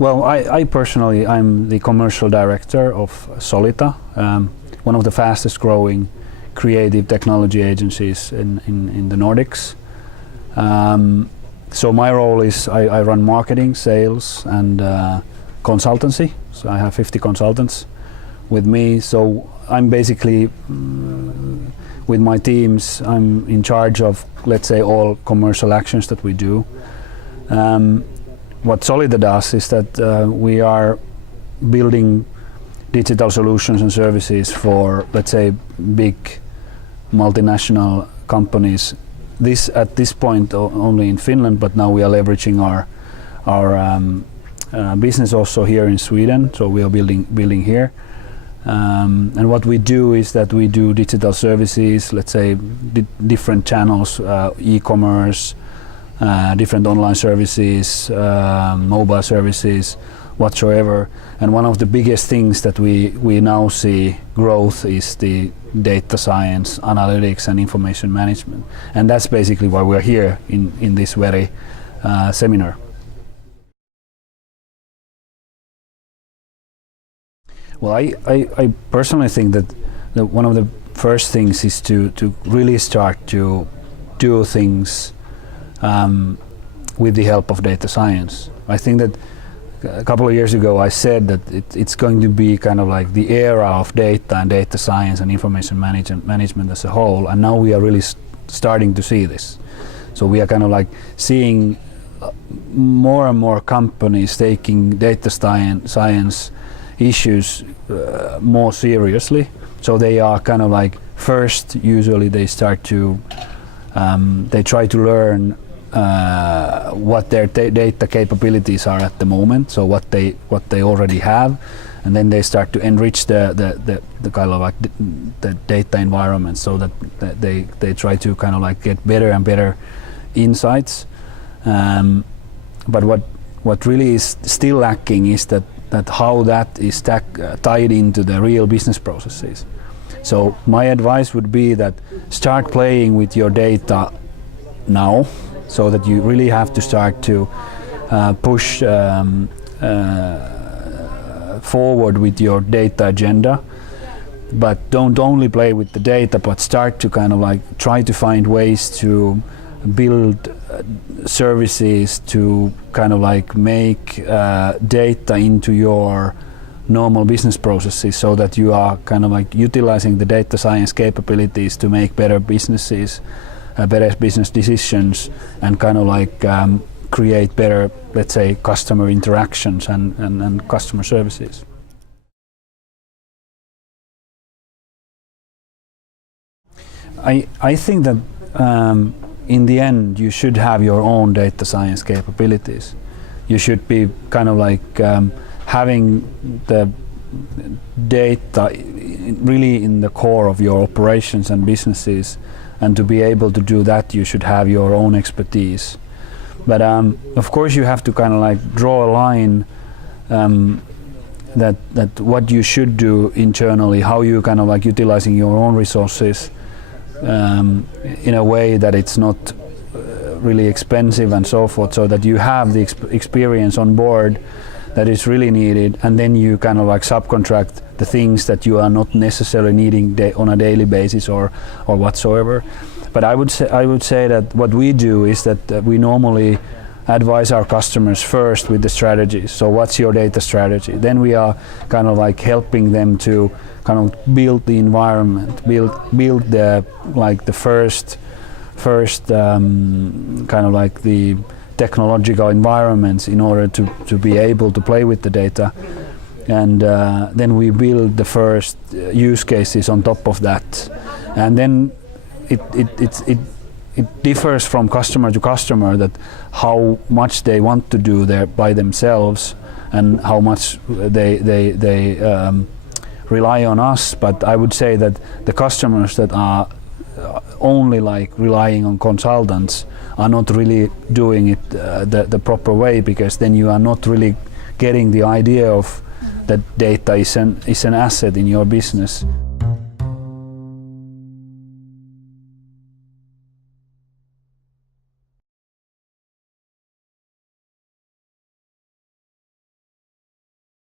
Well, I personally, I'm the commercial director of Solita, one of the fastest growing creative technology agencies in the Nordics. So my role is I run marketing, sales and consultancy. So I have 50 consultants with me. So I'm basically, with my teams, I'm in charge of, let's say, all commercial actions that we do. What Solita does is that we are building digital solutions and services for, let's say, big multinational companies. This at this point only in Finland, but now we are leveraging our business also here in Sweden. So we are building here. And what we do is that we do digital services, let's say different channels, e-commerce, different online services, mobile services, whatsoever. And one of the biggest things that we now see growth is the data science, analytics and information management. And that's basically why we're here in this very seminar. Well, I personally think that one of the first things is to really start to do things with the help of data science. I think that a couple of years ago I said that it's going to be kind of like the era of data and data science and information management as a whole, and now we are really starting to see this. So we are kind of like seeing more and more companies taking data science issues more seriously. So they are kind of like first, usually they start to they try to learn what their data capabilities are at the moment, so what they already have, and then they start to enrich the kind of like the data environment, so that they try to kind of like get better and better insights. But what really is still lacking is that how that is tied into the real business processes. So my advice would be that start playing with your data now, so that you really have to start to push forward with your data agenda. But don't only play with the data, but start to kind of like try to find ways to build services to kind of like make data into your normal business processes, so that you are kind of like utilizing the data science capabilities to make better businesses, better business decisions, and kind of like create better, let's say, customer interactions and customer services. I think that in the end you should have your own data science capabilities. You should be kind of like having the data really in the core of your operations and businesses, and to be able to do that you should have your own expertise. But of course you have to kind of like draw a line that what you should do internally, how you kind of like utilizing your own resources in a way that it's not really expensive and so forth, so that you have the experience on board that is really needed, and then you kind of like subcontract the things that you are not necessarily needing on a daily basis or whatsoever. But I would say that what we do is that we normally advise our customers first with the strategy. So what's your data strategy? Then we are kind of like helping them to kind of build the environment, build the like the first kind of like the technological environments in order to be able to play with the data, and then we build the first use cases on top of that, and then it differs from customer to customer that how much they want to do there by themselves and how much they rely on us. But I would say that the customers that are only like relying on consultants are not really doing it the proper way, because then you are not really getting the idea of that data is an asset in your business.